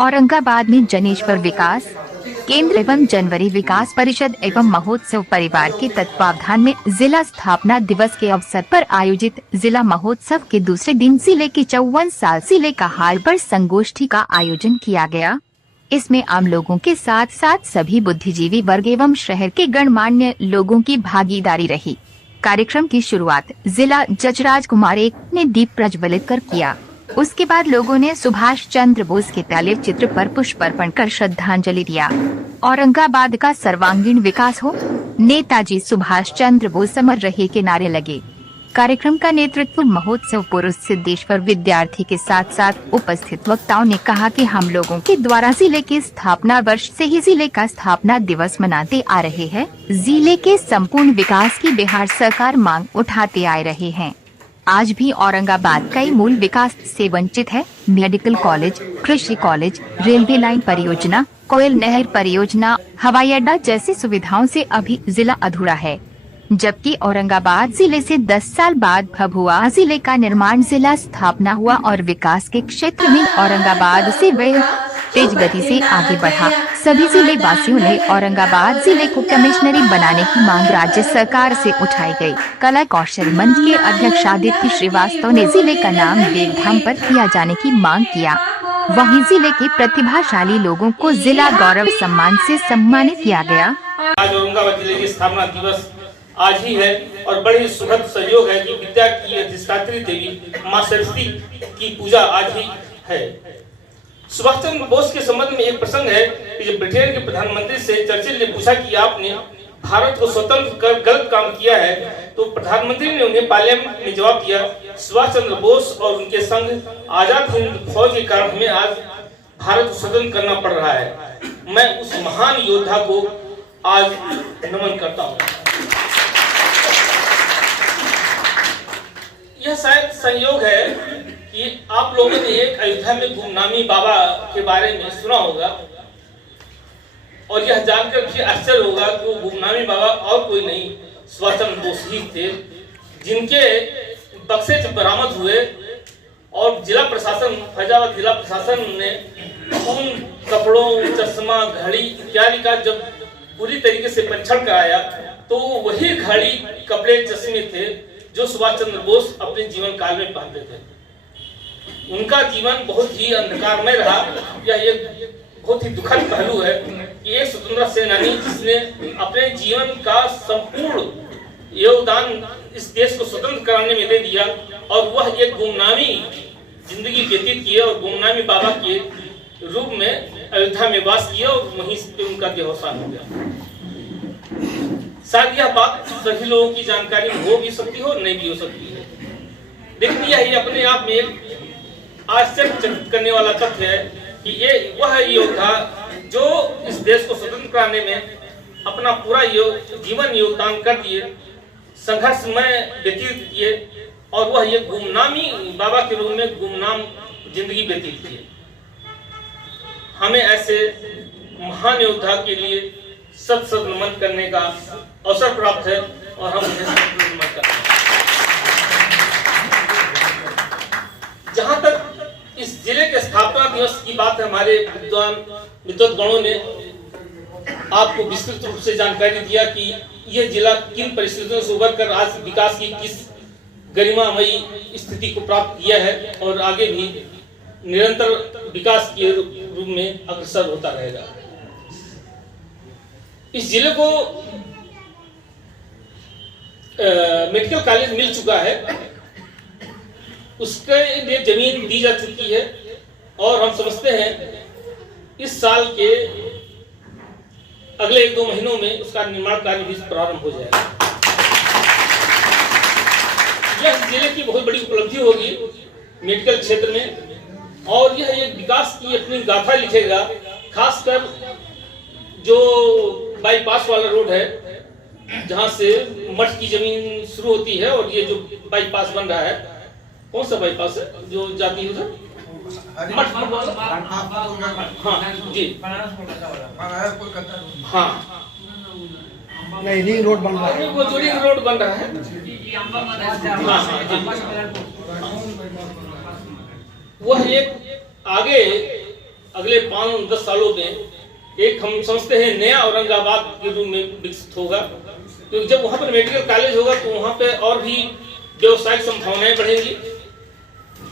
औरंगाबाद में जनेश्वर विकास केंद्र एवं जनवरी विकास परिषद एवं महोत्सव परिवार के तत्वावधान में जिला स्थापना दिवस के अवसर पर आयोजित जिला महोत्सव के दूसरे दिन जिले के 54 साल जिले का हार्बर संगोष्ठी का आयोजन किया गया। इसमें आम लोगों के साथ साथ सभी बुद्धिजीवी वर्ग एवं शहर के गणमान्य लोगों की भागीदारी रही। कार्यक्रम की शुरुआत जिला जज राजकुमार एक ने दीप प्रज्वलित कर किया। उसके बाद लोगों ने सुभाष चंद्र बोस के तैलीय चित्र पर पुष्प अर्पण कर श्रद्धांजलि दिया। औरंगाबाद का सर्वांगीण विकास हो, नेताजी सुभाष चंद्र बोस अमर रहे के नारे लगे। कार्यक्रम का नेतृत्व महोत्सव पुरुष सिद्धेश्वर विद्यार्थी के साथ साथ उपस्थित वक्ताओं ने कहा कि हम लोगों के द्वारा जिले के स्थापना वर्ष से ही जिले का स्थापना दिवस मनाते आ रहे हैं। जिले के संपूर्ण विकास की बिहार सरकार मांग उठाते आ रहे हैं। आज भी औरंगाबाद कई मूल विकास से वंचित है। मेडिकल कॉलेज, कृषि कॉलेज, रेलवे लाइन परियोजना, कोयल नहर परियोजना, हवाई अड्डा जैसी सुविधाओं से अभी जिला अधूरा है। जबकि औरंगाबाद जिले से 10 साल बाद भभुआ जिले का निर्माण जिला स्थापना हुआ और विकास के क्षेत्र में औरंगाबाद से वह तेज गति से आगे बढ़ा। सभी जिले वासियों ने औरंगाबाद जिले को कमिश्नरी बनाने की मांग राज्य सरकार से उठाई गई। कला कौशल मंच के अध्यक्ष आदित्य श्रीवास्तव ने जिले का नाम देवधाम पर किया जाने की मांग किया। वहीं जिले के प्रतिभाशाली लोगों को जिला गौरव सम्मान से सम्मानित किया गया। आज औरंगाबाद जिले की स्थापना दिवस आज ही है और बड़ी सुखद संयोग है कि विद्या की अधिष्ठात्री देवी मां सरस्वती की पूजा आज ही है। सुभाष चंद्र बोस के संबंध में एक प्रसंग है कि जब ब्रिटेन के प्रधानमंत्री से चर्चिल ने पूछा कि आपने भारत को स्वतंत्र कर गलत काम किया है, तो प्रधानमंत्री ने उन्हें पार्लियामेंट में जवाब दिया, सुभाष चंद्र बोस और उनके संग आजाद हिंद फौज के कारण हमें आज भारत को स्वतंत्र करना पड़ रहा है। मैं उस महान योद्धा को आज नमन करता हूँ। यह शायद संयोग है कि आप लोगों ने एक अयोध्या में गुमनामी बाबा के बारे में सुना होगा और यह जानकर भी आश्चर्य होगा कि वो गुमनामी बाबा और कोई नहीं, सुभाष चंद्र बोस ही थे, जिनके बक्से जब बरामद हुए और जिला प्रशासन, फैजाबाद जिला प्रशासन ने उन कपड़ों, चश्मा, घड़ी इत्यादि का जब पूरी तरीके से परीक्षण कराया तो वही घड़ी, कपड़े, चश्मे थे जो सुभाष चंद्र बोस अपने जीवन काल में पहनते थे। उनका जीवन बहुत ही अंधकारमय रहा। यह एक बहुत ही दुखद पहलू है कि एक स्वतंत्रता सेनानी जिसने अपने जीवन का संपूर्ण योगदान इस देश को स्वतंत्र कराने में दे दिया और वह एक गुमनामी जिंदगी व्यतीत की और गुमनामी बाबा के रूप में अयोध्या में वास किया और वहीं से उनका देहावसान हो गया। शायद यह बात सभी लोगों की जानकारी हो भी सकती हो, नहीं भी हो सकती है, लेकिन यह अपने आप में एक आश्चर्यचकित करने वाला तथ्य है कि ये वह योद्धा जो इस देश को स्वतंत्र कराने में अपना पूरा जीवन योगदान कर दिए, संघर्षमय व्यतीत किए और वह ये गुमनामी बाबा के रूप में गुमनाम जिंदगी व्यतीत किए। हमें ऐसे महान योद्धा के लिए सत सत नमन करने का अवसर प्राप्त है और हम उन्हें नमन करते हैं। जहां तक इस जिले के स्थापना दिवस की बात है, हमारे विद्वत गणों ने आपको विस्तृत रूप से जानकारी दिया कि यह जिला किन परिस्थितियों से उभर कर आज विकास की किस गरिमामयी स्थिति को प्राप्त किया है और आगे भी निरंतर विकास के रूप में अग्रसर होता रहेगा। इस जिले को मेडिकल कॉलेज मिल चुका है, उसके लिए जमीन दी जा चुकी है और हम समझते हैं इस साल के अगले 1-2 महीनों में उसका निर्माण कार्य भी प्रारंभ हो जाएगा। यह जिले की बहुत बड़ी उपलब्धि होगी मेडिकल क्षेत्र में और यह एक विकास की अपनी गाथा लिखेगा। खासकर जो बाईपास वाला रोड है, जहां से मठ की जमीन शुरू होती है और ये जो बाईपास बन रहा है, कौन सा बाईपास है जो जाती है उधर? मठ हाँ जी, हाँ नहीं, रिंग रोड बन रहा है, वो जो रिंग रोड बन रहा है, वह एक आगे अगले 5-10 सालों में एक हम समझते हैं नया औरंगाबाद के रूप में विकसित होगा। क्योंकि जब वहाँ पर मेडिकल कॉलेज होगा तो वहाँ पे और भी व्यवसायिक संभावनाएं बढ़ेंगी,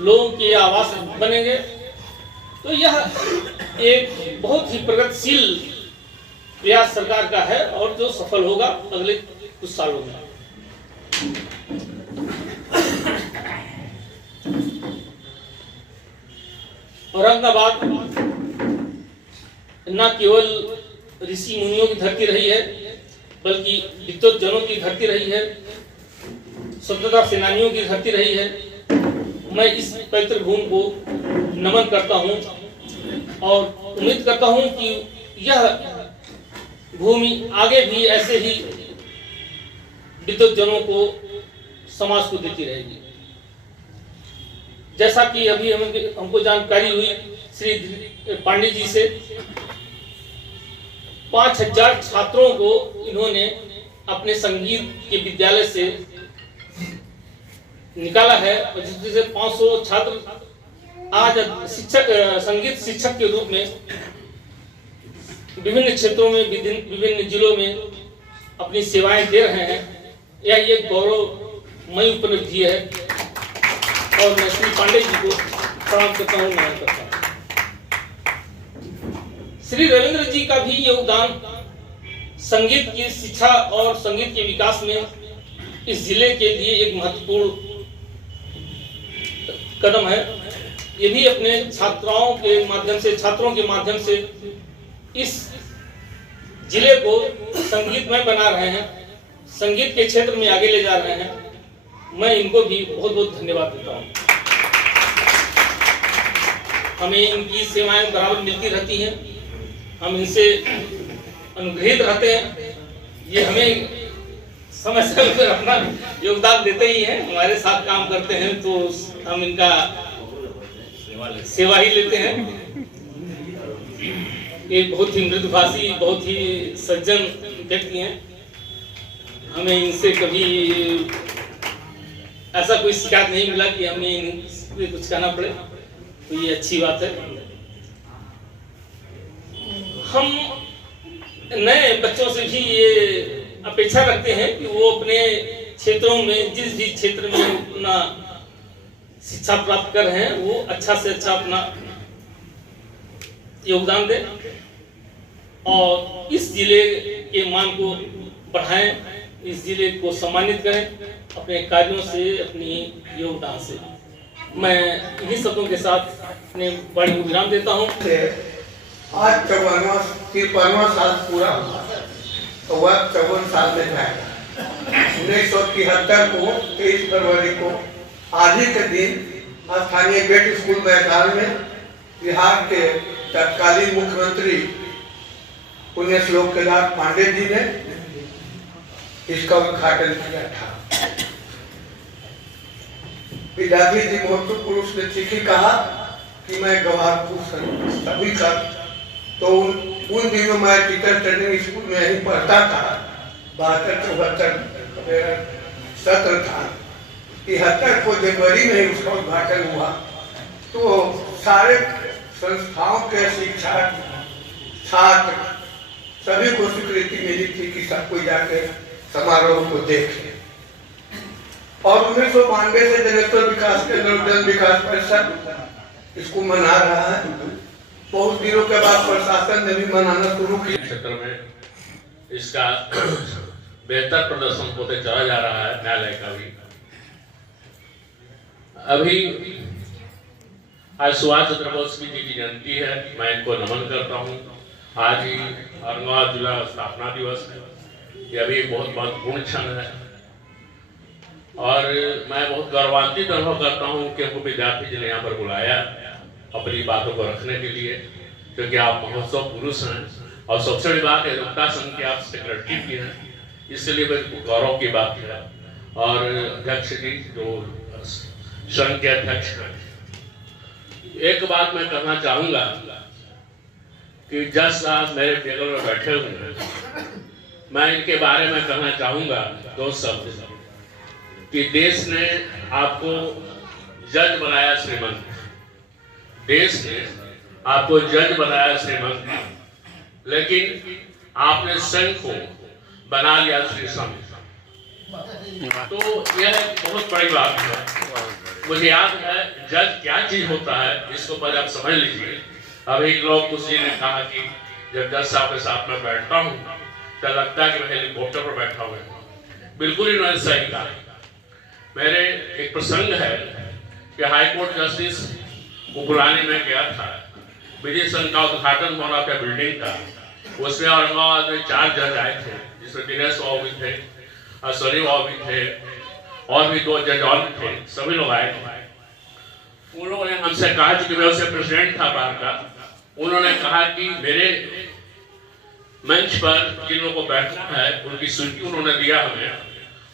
लोगों के आवास बनेंगे। तो यह एक बहुत ही प्रगतिशील प्रयास सरकार का है और जो सफल होगा अगले कुछ सालों में। औरंगाबाद न केवल ऋषि मुनियों की धरती रही है, बल्कि विद्वत जनों की धरती रही है, स्वतंत्रता सेनानियों की धरती रही है। मैं इस पवित्र भूमि को नमन करता हूं और उम्मीद करता हूं कि यह भूमि आगे भी ऐसे ही विद्वत जनों को, समाज को देती रहेगी। जैसा कि अभी हमको जानकारी हुई श्री पांडे जी से, 5000 छात्रों को इन्होंने अपने संगीत के विद्यालय से निकाला है और जिसमें से 500 छात्र आज संगीत शिक्षक के रूप में विभिन्न क्षेत्रों में, विभिन्न जिलों में अपनी सेवाएं दे रहे हैं। यह एक गौरवमयी उपलब्धि है और मैं श्री पांडे जी को प्रणाम करता हूँ, नमन करता हूँ। श्री रविंद्र जी का भी योगदान संगीत की शिक्षा और संगीत के विकास में इस जिले के लिए एक महत्वपूर्ण कदम है। ये भी अपने छात्रों के माध्यम से इस जिले को संगीतमय बना रहे हैं, संगीत के क्षेत्र में आगे ले जा रहे हैं। मैं इनको भी बहुत बहुत धन्यवाद देता हूँ। हमें इनकी सेवाएं बराबर मिलती रहती हैं, हम इनसे अनुग्रहित रहते हैं। ये हमें समय समय पर अपना योगदान देते ही हैं, हमारे साथ काम करते हैं तो हम इनका सेवा ही लेते हैं। एक बहुत ही मृदुभाषी, बहुत ही सज्जन व्यक्ति हैं। हमें इनसे कभी ऐसा कोई शिकायत नहीं मिला कि हमें इनसे कुछ कहना पड़े, तो ये अच्छी बात है। हम नए बच्चों से भी ये अपेक्षा रखते हैं कि वो अपने क्षेत्रों में, जिस भी क्षेत्र में अपना शिक्षा प्राप्त कर रहे हैं, वो अच्छा से अच्छा अपना योगदान दें और इस जिले के मान को बढ़ाएं, इस जिले को सम्मानित करें अपने कार्यों से, अपनी योगदान से। मैं इन्हीं शब्दों के साथ अपने वाणी को विराम देता हूँ। आज 53वां साल पूरा हुआ तो वह 54 साल में जाएगा। 1973 को 23 फरवरी को आज ही के दिन स्थानीय गेट स्कूल मैदान में बिहार के तत्कालीन मुख्यमंत्री पुण्य श्लोक केदार पांडे जी ने इसका उद्घाटन किया था। विद्यार्थी जी महत्व पुरुष ने ठीक ही कहा कि मैं गवाह सभी का, तो उन दिनों मैं टीचर ट्रेनिंग स्कूल में ही पढ़ता था। 72-74 सत्र था। 73 को जनवरी में उसका उद्घाटन हुआ तो सारे संस्थाओं के शिक्षक, छात्र सभी को स्वीकृति मिली थी कि सब कोई जाके समारोह को देखे। और 1992 से जनेश्वर विकास केंद्र जन विकास परिषद इसको मना रहा है। बहुत दिनों के बाद प्रशासन ने भी मनाना शुरू किया। क्षेत्र में इसका बेहतर प्रदर्शन होते चला जा रहा है। न्यायालय का भी अभी आज सुभाष चंद्र बोस जी की जयंती है, मैं इनको नमन करता हूँ। आज ही औरंगाबाद जिला स्थापना दिवस है, यह भी एक बहुत महत्वपूर्ण क्षण है और मैं बहुत गौरवान्वित अनुभव करता हूँ कि हमको विद्यार्थी जी ने यहाँ पर बुलाया अपनी बातों को रखने के लिए, क्योंकि आप महोत्सव पुरुष हैं और सबसे बड़ी बात है रुकता संघ के आप सेक्रेटरी भी हैं, इसलिए गौरव की बात है। और अध्यक्ष जी जो संघ के अध्यक्ष हैं, एक बात मैं कहना चाहूंगा कि जज साहब मेरे टेबल में बैठे हुए हैं, मैं इनके बारे में कहना चाहूंगा दो शब्द कि देश ने आपको जज बनाया श्रीमंत, देश ने आपको जज बनाया श्रीमंत, लेकिन आपने संघ को बना लिया श्री संघ। तो यह बहुत बड़ी बात है। मुझे याद है जज क्या चीज होता है, इसको पहले आप समझ लीजिए। अभी लोग किसी ने कहा कि जब जज साहब के साथ में बैठता हूँ तो लगता है कि मैं हेलीकॉप्टर पर बैठा हुआ हूँ। बिल्कुल ही नहीं सही कहा। मेरे एक प्रसंग है कि हाईकोर्ट जस्टिस को बुलाने में गया था। विजय संघ का उद्घाटन होना था बिल्डिंग का। उसमें औरंगाबाद में 4 जज आए थे, जिसमें दिनेश बाबू भी थे, सनी बाबू भी थे, और भी 2 जज और भी थे। सभी लोग आए थे। उन लोगों ने हमसे कहा, कि मैं उससे प्रेसिडेंट था बार का, उन्होंने कहा कि मेरे मंच पर जिन लोगों को बैठना है उनकी सूची उन्होंने दिया हमें,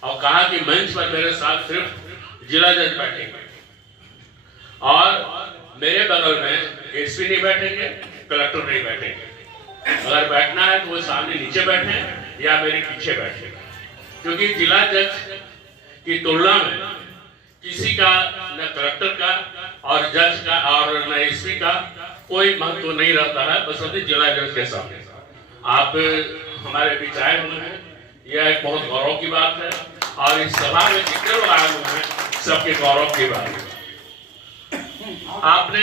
और कहा कि मंच पर मेरे साथ सिर्फ जिला जज बैठेंगे और मेरे बगल में एसपी नहीं बैठेंगे, कलेक्टर नहीं बैठेंगे। अगर बैठना है तो वो सामने नीचे बैठे या मेरे पीछे बैठे, क्योंकि जिला जज की तुलना में किसी का न कलेक्टर का और जज का और न एसपी का कोई महत्व नहीं रहता है, बस अपने जिला जज के सामने। आप हमारे बीच आए हुए हैं, यह एक बहुत गौरव की बात है, और इस सभा में जितने लोग आए हुए हैं सबके गौरव की बात है। आपने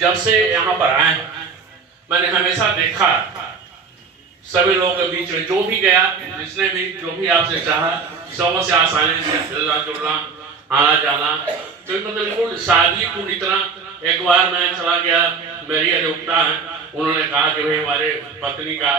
जब से यहाँ पर आए, मैंने हमेशा देखा सभी लोगों के बीच में जो भी गया, जिसने भी जो भी आपसे चाहा, सबों से आसानी से मिलना जुलना, आना जाना, तो मतलब बिल्कुल शादी पूरी तरह। एक बार मैं चला गया, मेरी अधिवक्ता है, उन्होंने कहा कि भाई हमारे पत्नी का